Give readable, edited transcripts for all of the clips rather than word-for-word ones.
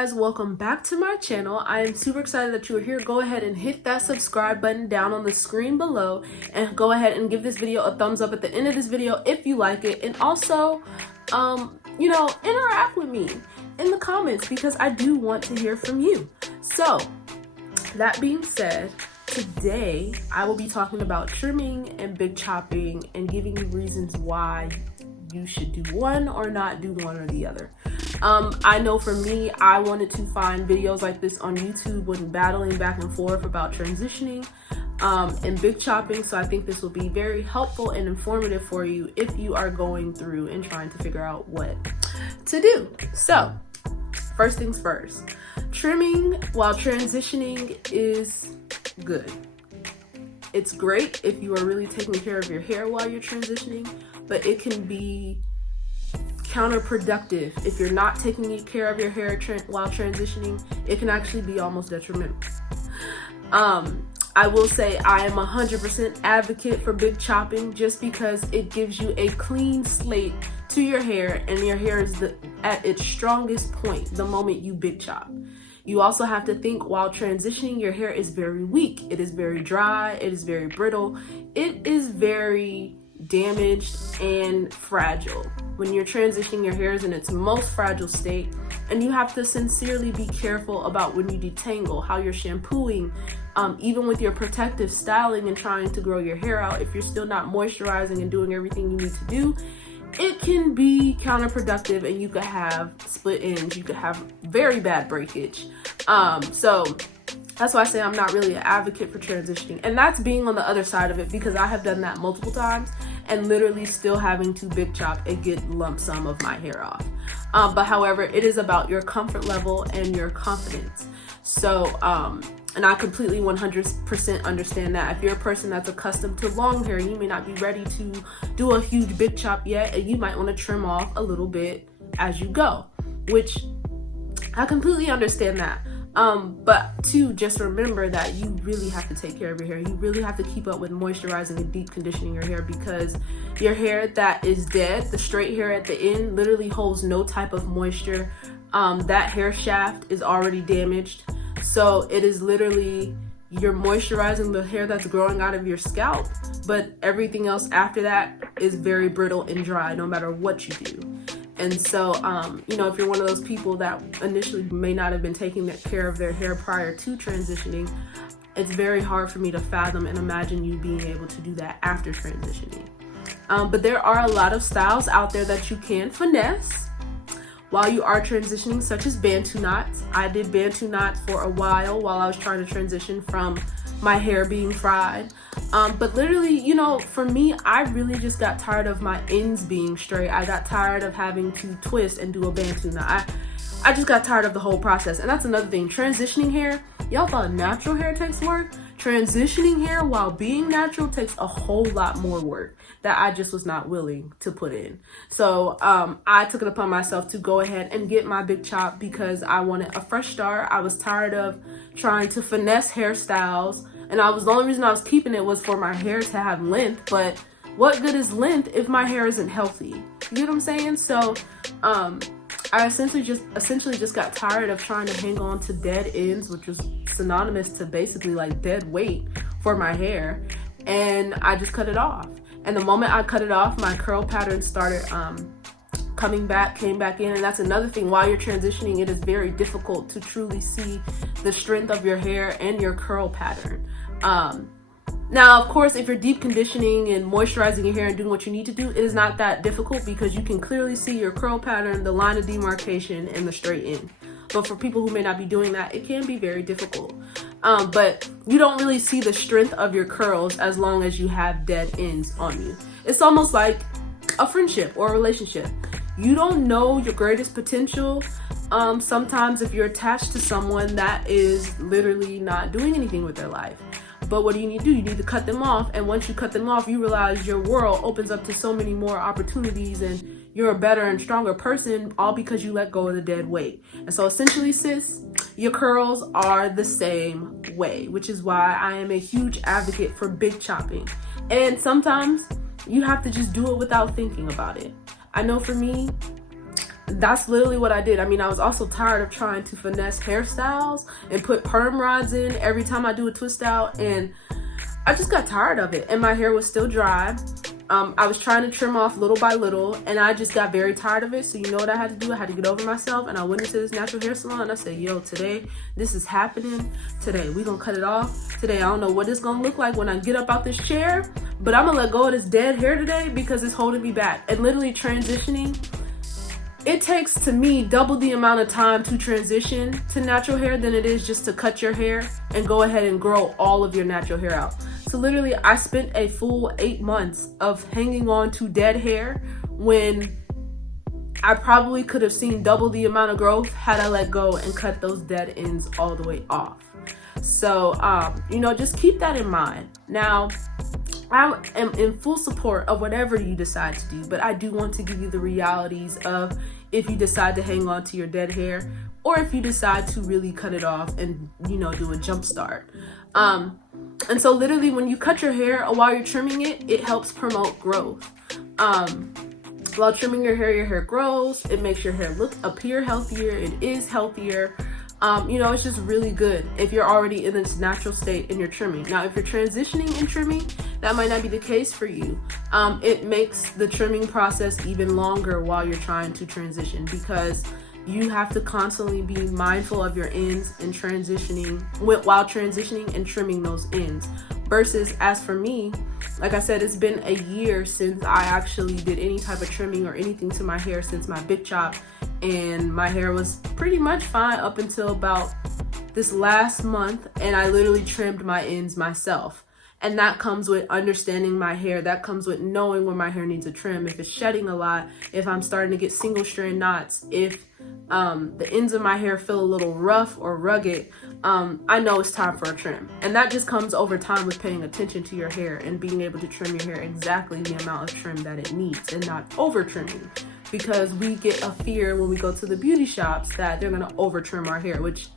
guys, welcome back to my channel. I am super excited that you are here. Go ahead and hit that subscribe button down on the screen below and go ahead and give this video a thumbs up at the end of this video if you like it, and also interact with me in the comments because I do want to hear from you. So that being said, today I will be talking about trimming and big chopping and giving you reasons why you should do one or not do one or the other. I know for me, I wanted to find videos like this on YouTube when battling back and forth about transitioning and big chopping, so I think this will be very helpful and informative for you if you are going through and trying to figure out what to do. So first things first, trimming while transitioning is good. It's great if you are really taking care of your hair while you're transitioning, but it can be counterproductive if you're not taking care of your hair while transitioning. It can actually be almost detrimental. I will say I am 100% advocate for big chopping just because it gives you a clean slate to your hair, and your hair is at its strongest point the moment you big chop. You also have to think while transitioning, your hair is very weak. It is very dry. It is very brittle. It is very damaged and fragile. When you're transitioning, your hair is in its most fragile state, and you have to sincerely be careful about when you detangle, how you're shampooing, even with your protective styling and trying to grow your hair out. If you're still not moisturizing and doing everything you need to do, it can be counterproductive, and you could have split ends, you could have very bad breakage. So that's why I say I'm not really an advocate for transitioning, and that's being on the other side of it, because I have done that multiple times and literally still having to big chop and get lump sum of my hair off. But however, it is about your comfort level and your confidence. So, and I completely 100% understand that. If you're a person that's accustomed to long hair, you may not be ready to do a huge big chop yet, and you might want to trim off a little bit as you go, which I completely understand that. But just remember that you really have to take care of your hair. You really have to keep up with moisturizing and deep conditioning your hair, because your hair that is dead, the straight hair at the end, literally holds no type of moisture. That hair shaft is already damaged. So it is literally, you're moisturizing the hair that's growing out of your scalp, but everything else after that is very brittle and dry no matter what you do. And so, if you're one of those people that initially may not have been taking care of their hair prior to transitioning, it's very hard for me to fathom and imagine you being able to do that after transitioning. But there are a lot of styles out there that you can finesse while you are transitioning, such as Bantu knots. I did Bantu knots for a while I was trying to transition from my hair being fried. But literally, for me, I really just got tired of my ends being straight. I got tired of having to twist and do a Bantu knot. I just got tired of the whole process. And that's another thing. Transitioning hair, y'all thought natural hair takes work? Transitioning hair while being natural takes a whole lot more work that I just was not willing to put in. So I took it upon myself to go ahead and get my big chop because I wanted a fresh start. I was tired of trying to finesse hairstyles, and the only reason I was keeping it was for my hair to have length. But what good is length if my hair isn't healthy? You get what I'm saying? So I essentially just got tired of trying to hang on to dead ends, which was synonymous to basically like dead weight for my hair, and I just cut it off. And the moment I cut it off, my curl pattern started came back in. And that's another thing. While you're transitioning, it is very difficult to truly see the strength of your hair and your curl pattern. Now, of course, if you're deep conditioning and moisturizing your hair and doing what you need to do, it is not that difficult because you can clearly see your curl pattern, the line of demarcation, and the straight end. But for people who may not be doing that, it can be very difficult. But you don't really see the strength of your curls as long as you have dead ends on you. It's almost like a friendship or a relationship. You don't know your greatest potential sometimes if you're attached to someone that is literally not doing anything with their life. But what do? You need to cut them off. And once you cut them off, you realize your world opens up to so many more opportunities, and you're a better and stronger person, all because you let go of the dead weight. And so essentially, sis, your curls are the same way, which is why I am a huge advocate for big chopping. And sometimes you have to just do it without thinking about it. I know for me, that's literally what I did. I mean, I was also tired of trying to finesse hairstyles and put perm rods in every time I do a twist out, and I just got tired of it, and my hair was still dry. I was trying to trim off little by little, and I just got very tired of it. So you know what I had to do? I had to get over myself, and I went into this natural hair salon, and I said, yo, today, this is happening. Today, we gonna cut it off. Today, I don't know what it's gonna look like when I get up out this chair, but I'm gonna let go of this dead hair today because it's holding me back. And literally transitioning, it takes, to me, double the amount of time to transition to natural hair than it is just to cut your hair and go ahead and grow all of your natural hair out. So literally, I spent a full 8 months of hanging on to dead hair when I probably could have seen double the amount of growth had I let go and cut those dead ends all the way off. So, just keep that in mind. Now, I am in full support of whatever you decide to do, but I do want to give you the realities of if you decide to hang on to your dead hair or if you decide to really cut it off and, do a jump start. And so literally when you cut your hair while you're trimming it, it helps promote growth. While trimming your hair grows. It makes your hair appear healthier. It is healthier. It's just really good if you're already in this natural state and you're trimming. Now, if you're transitioning and trimming, that might not be the case for you. It makes the trimming process even longer while you're trying to transition because you have to constantly be mindful of your ends and while transitioning and trimming those ends. Versus, as for me, like I said, it's been a year since I actually did any type of trimming or anything to my hair since my big chop, and my hair was pretty much fine up until about this last month, and I literally trimmed my ends myself. And that comes with understanding my hair. That comes with knowing when my hair needs a trim, if it's shedding a lot, if I'm starting to get single strand knots, if the ends of my hair feel a little rough or rugged, I know it's time for a trim. And that just comes over time with paying attention to your hair and being able to trim your hair exactly the amount of trim that it needs and not over trimming. Because we get a fear when we go to the beauty shops that they're gonna over trim our hair, which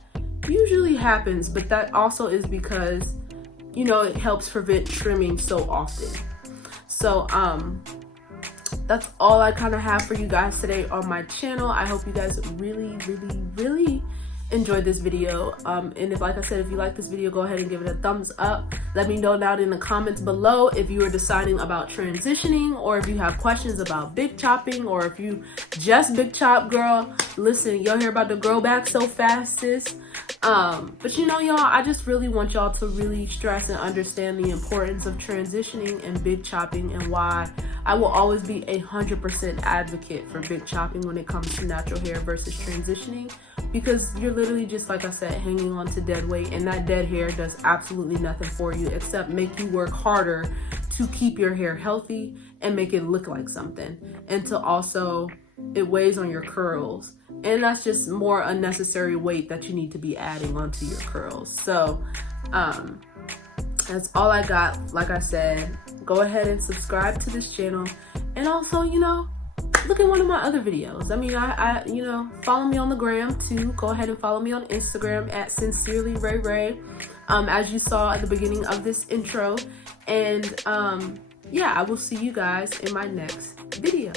usually happens, but that also is because it helps prevent trimming so often. So that's all I kind of have for you guys today on my channel. I hope you guys really, really, really enjoyed this video. And if, like I said, if you like this video, go ahead and give it a thumbs up. Let me know down in the comments below if you are deciding about transitioning, or if you have questions about big chopping, or if you just big chop, girl. Listen, your hair about to grow back so fast, sis. But y'all, I just really want y'all to really stress and understand the importance of transitioning and big chopping, and why I will always be 100% advocate for big chopping when it comes to natural hair versus transitioning, because you're literally, just like I said, hanging on to dead weight, and that dead hair does absolutely nothing for you except make you work harder to keep your hair healthy and make it look like something, and to also, it weighs on your curls, and that's just more unnecessary weight that you need to be adding onto your curls. So that's all I got. Like I said, go ahead and subscribe to this channel, and also look at one of my other videos. I mean, I follow me on the gram too. Go ahead and follow me on Instagram at Sincerely Ray Ray, as you saw at the beginning of this intro. And I will see you guys in my next video.